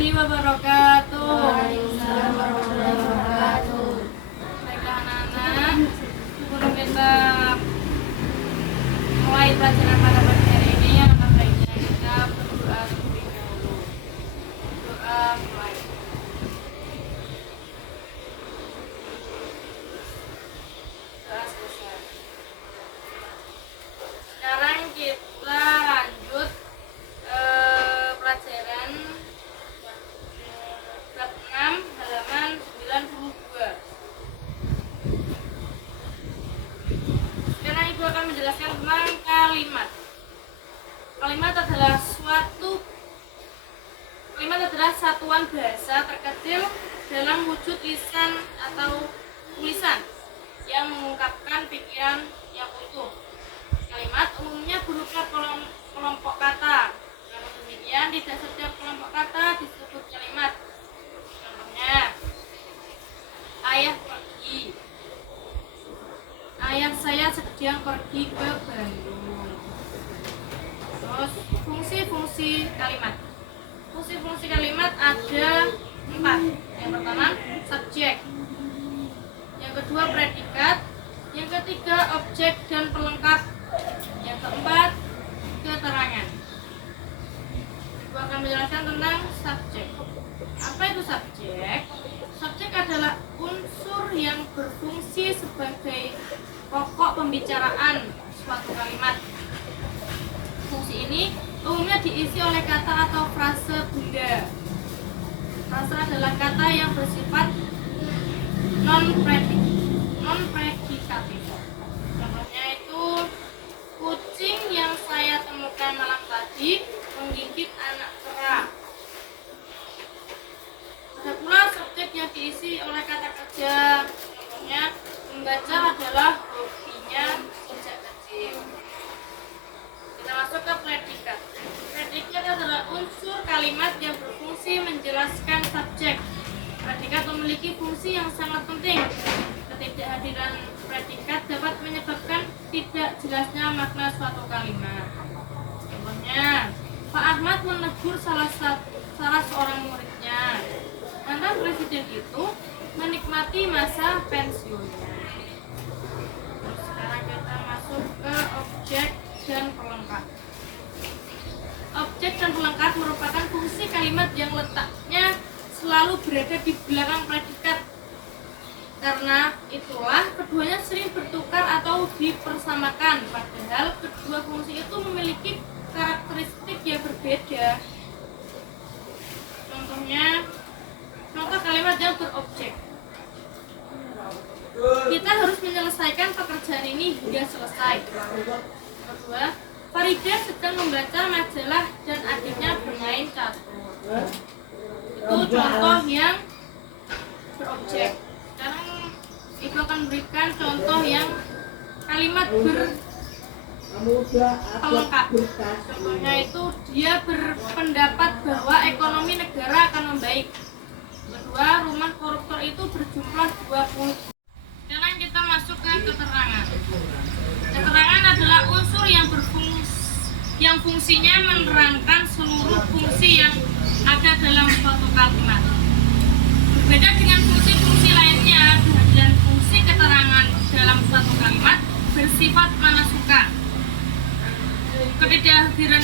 warahmatullahi wabarakatuh. Waalaikumsalam warahmatullahi wabarakatuh. Baiklah anak-anak, sebelum kita mulai pelajaran pada pagi hari ini, alangkah baiknya kita berdoa terlebih dahulu. Doa mulai. Doa selesai. Sekarang kita lanjut pelajaran bab 6 halaman 92. Sekarang Ibu akan menjelaskan tentang kalimat. Kalimat adalah satuan bahasa terkecil dalam wujud lisan atau tulisan yang mengungkapkan pikiran yang utuh. Kalimat umumnya berupa kelompok kata. Namun demikian, tidak setiap kelompok kata disebut kalimat. Contohnya, ayah pergi. Ayah saya sedang pergi ke Bandung. Terus fungsi-fungsi kalimat. Fungsi-fungsi kalimat ada 4. Yang pertama, subjek. Yang kedua, predikat. Yang ketiga, objek dan pelengkap. Yang keempat, keterangan. Ibu akan menjelaskan tentang subjek. Apa itu subjek? Subjek adalah unsur yang berfungsi sebagai pokok pembicaraan suatu kalimat. Fungsi ini umumnya diisi oleh kata atau frase benda. Frase adalah kata yang bersifat non-predikatif. Contohnya itu, kucing yang saya temukan malam tadi menggigit anak kera. Ada pula subjek yang diisi oleh kata kerja. Contohnya, membaca adalah hobinya sejak kecil. Kita masuk ke predikat. Predikat adalah unsur kalimat yang berfungsi menjelaskan subjek. Predikat memiliki fungsi yang sangat penting. Ketidakhadiran predikat dapat menyebabkan tidak jelasnya makna suatu kalimat. Contohnya, Pak Ahmad menegur salah seorang muridnya. Mantan presiden itu menikmati masa pensiunnya. Sekarang kita masuk ke objek dan pelengkap. Objek dan pelengkap merupakan fungsi kalimat yang letaknya selalu berada di belakang predikat. Karena itulah keduanya sering bertukar atau dipersamakan, padahal kedua fungsi itu memiliki karakteristik yang berbeda. Contoh kalimat yang berobjek. Kita harus menyelesaikan pekerjaan ini hingga selesai. Kedua, Farida sedang membaca majalah dan adiknya bermain catur. Itu contoh yang berobjek. Sekarang Ibu akan berikan contoh yang kalimat berpelengkap. Contohnya itu, dia berpendapat bahwa ekonomi negara akan membaik. Kedua, rumah koruptor itu berjumlah 20. Sekarang kita masuk ke keterangan. Keterangan adalah unsur yang fungsinya menerangkan seluruh fungsi yang ada dalam suatu kalimat. Berbeda dengan fungsi-fungsi lainnya, dan fungsi keterangan dalam suatu kalimat bersifat manasuka. Ketidakhadiran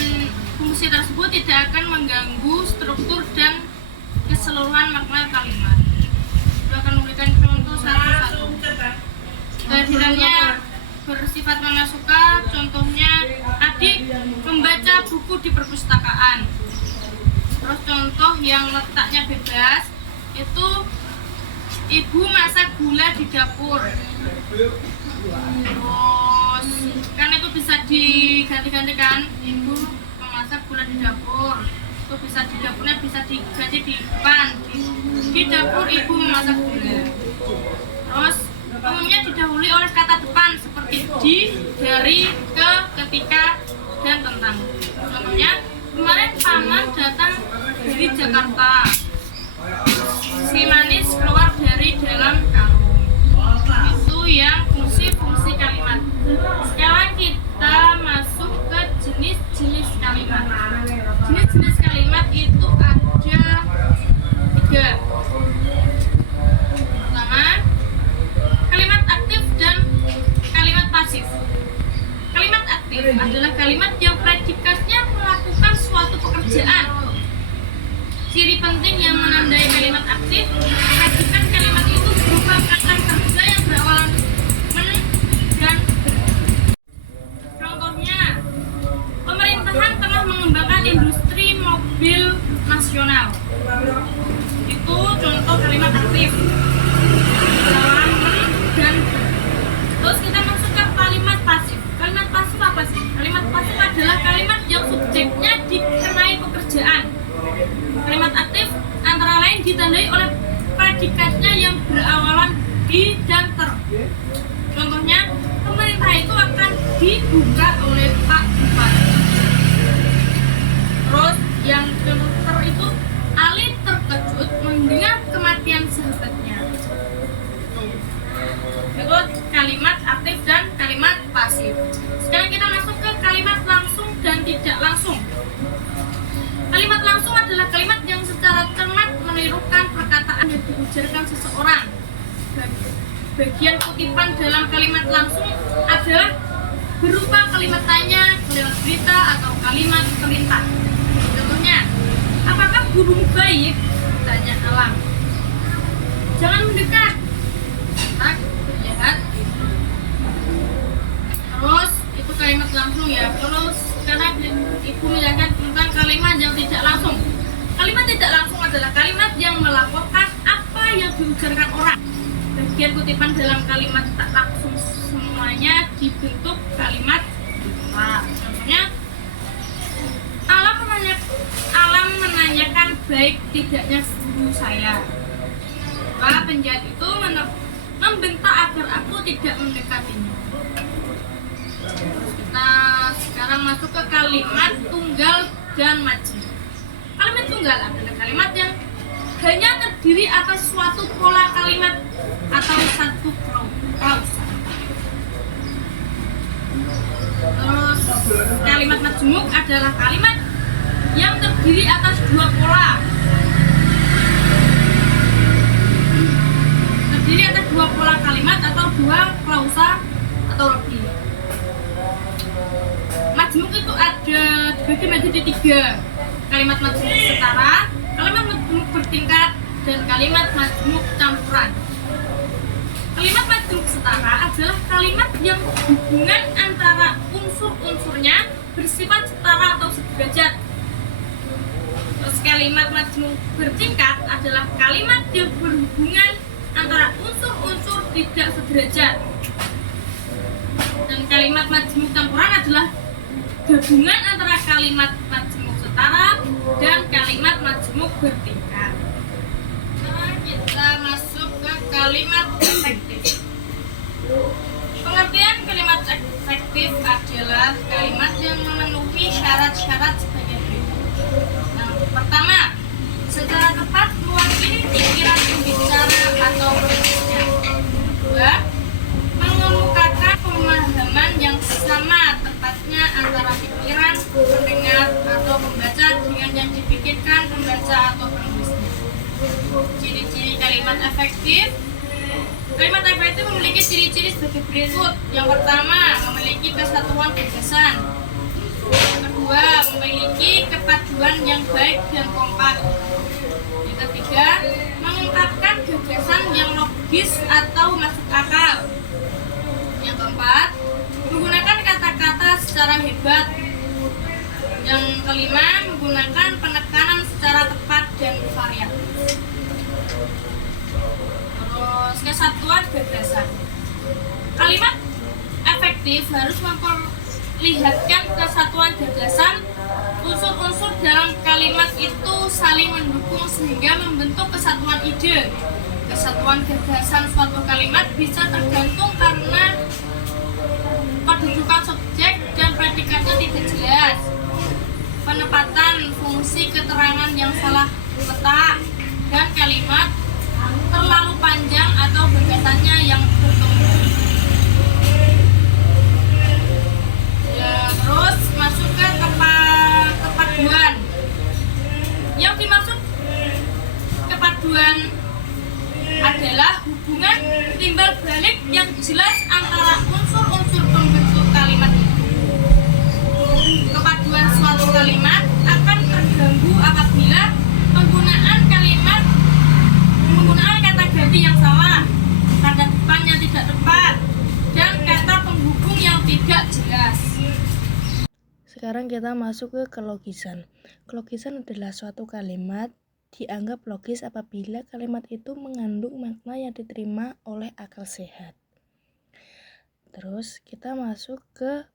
fungsi tersebut tidak akan mengganggu struktur dan keseluruhan makna kalimat. Kita akan memberikan contoh satu-satu. Kehadirannya bersifat manasuka, contohnya adik membaca buku di perpustakaan. Terus contoh yang letaknya bebas itu, ibu masak gula di dapur. Terus kan itu bisa diganti-gantikan, ibu memasak gula di dapur. Itu bisa di dapurnya bisa diganti di depan. Di dapur ibu memasak gula. Terus umumnya didahului oleh kata depan seperti di, dari, ke, ketika, dan tentang. Contohnya, kemarin paman datang dari Jakarta. Si manis keluar dari dalam karung. Itu yang fungsi-fungsi kalimat. Sekarang kita masuk ke jenis-jenis kalimat. Jenis-jenis kalimat itu ada Ciri penting yang menandai kalimat aktif, predikat kalimat itu berupa kata kerja yang berawalan men dan ber. Contohnya, pemerintahan telah mengembangkan industri mobil nasional. Itu contoh kalimat aktif. Berawalan men dan ber. Terus kita masuk ke kalimat pasif. Kalimat pasif apa sih? Kalimat pasif adalah kalimat yang subjeknya dikenai pekerjaan. Kalimat aktif antara lain ditandai oleh predikatnya yang berawalan di dan ter. Contohnya, pemerintah itu akan dibuka oleh Pak Bupati. Terus yang contoh ter itu, Ali terkejut mendengar kematian sahabatnya. Itu kalimat aktif dan kalimat pasif. Sekarang kita masuk ke kalimat langsung dan tidak langsung. Kalimat langsung adalah kalimat yang secara cermat menirukan perkataan yang diujarkan seseorang. Bagian kutipan dalam kalimat langsung adalah berupa kalimat tanya, kalimat berita, atau kalimat perintah. Contohnya, apakah burung baik? Tanya Alam. Jangan mendekat. Tak, lihat. Terus itu kalimat langsung ya. Terus sekarang ibu menjelaskan tentang kalimat yang tidak langsung. Kalimat tidak langsung adalah kalimat yang melaporkan apa yang diujarkan orang. Bagian kutipan dalam kalimat tak langsung semuanya dibentuk kalimat berita. Contohnya, Alam menanyakan baik tidaknya guru saya. Penjahat itu membentak agar aku tidak mendekatinya. Kita sekarang masuk ke kalimat tunggal dan majmuk. Kalimat tunggal adalah kalimat yang hanya terdiri atas suatu pola kalimat atau satu klausa. Terus kalimat majmuk adalah kalimat yang terdiri atas dua pola. Terdiri atas dua pola kalimat atau dua klausa atau lebih. Majmuk itu ada dibagi menjadi tiga. Kalimat majmuk setara, kalimat majmuk bertingkat, dan kalimat majmuk campuran. Kalimat majmuk setara adalah kalimat yang hubungan antara unsur-unsurnya bersifat setara atau sederajat. Terus kalimat majmuk bertingkat adalah kalimat yang berhubungan antara unsur-unsur tidak sederajat. Dan kalimat majmuk campuran adalah gabungan antara kalimat majmuk setara dan kalimat majmuk bertingkat. Sekarang kita masuk ke kalimat efektif. Pengertian kalimat efektif adalah kalimat yang memenuhi syarat-syarat sebagai berikut. Yang pertama, secara tepat mewakili pikiran pembicara atau penulisnya. Kedua, mengemukakan pemahaman yang sama tepatnya antara pikiran pendengar atau pembaca dengan yang dipikirkan pembaca atau penulisnya. Ciri-ciri kalimat efektif. Kalimat efektif memiliki ciri-ciri sebagai berikut. Yang pertama, memiliki kesatuan gagasan. Yang kedua, memiliki kepaduan yang baik dan kompak. Yang ketiga, mengungkapkan gagasan yang logis atau masuk akal. Yang keempat, menggunakan kata-kata secara hebat. Yang kelima, menggunakan penekanan secara tepat dan variatif. Terus kesatuan gagasan. Kalimat efektif harus memperlihatkan kesatuan gagasan. Unsur-unsur dalam kalimat itu saling mendukung sehingga membentuk kesatuan ide. Kesatuan gagasan suatu kalimat bisa tergantung karena kedudukan subjek dan predikatnya tidak jelas, penempatan fungsi keterangan yang salah letak, dan kalimat terlalu panjang atau gagasannya yang bertemu. Ya, terus masuk ke kepaduan. Yang dimaksud kepaduan adalah hubungan timbal balik yang jelas antara unsur-unsur pembentuk kalimat itu. Kepaduan suatu kalimat akan terganggu apabila penggunaan sekarang kita masuk ke kelogisan. Kelogisan adalah suatu kalimat dianggap logis apabila kalimat itu mengandung makna yang diterima oleh akal sehat. Terus kita masuk ke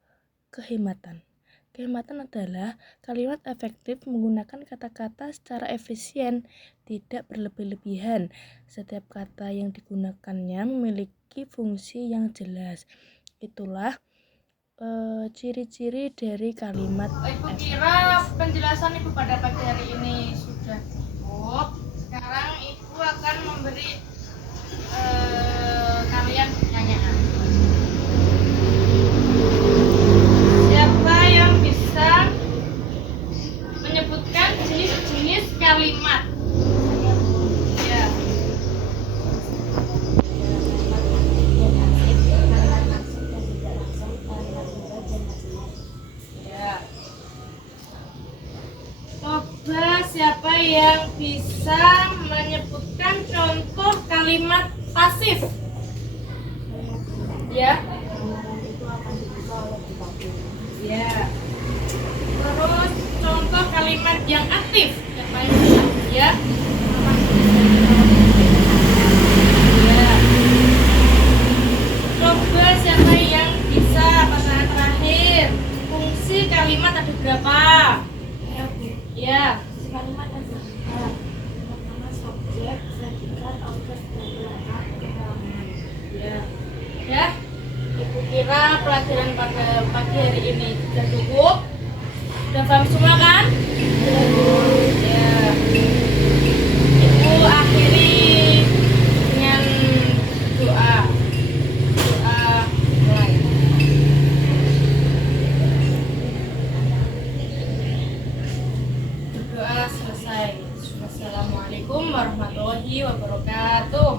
kehematan. Kehematan adalah kalimat efektif menggunakan kata-kata secara efisien, tidak berlebih-lebihan. Setiap kata yang digunakannya memiliki fungsi yang jelas. Itulah ciri-ciri dari kalimat Ibu kira penjelasan Ibu pada pagi hari ini sudah cukup. Sekarang Ibu akan memberi kalian pertanyaan. Siapa yang bisa menyebutkan jenis-jenis kalimat? Ya. Ya. Coba siapa yang bisa menyebutkan contoh kalimat pasif? Ya. Ya. Terus contoh kalimat yang aktif. Siapa yang bisa? Ya. Ya. Coba siapa yang bisa pasangan terakhir? Fungsi kalimat ada berapa? Ya. Kalimat ada pertama subjek, predikat, objek, dan belakang keterangan. Ya. Ya. Ibu kira pelajaran pada pagi hari ini sudah cukup? Sudah paham semua kan? Ya. Ibu akhiri dengan doa. Doa mulai. Doa selesai. Wassalamualaikum warahmatullahi wabarakatuh.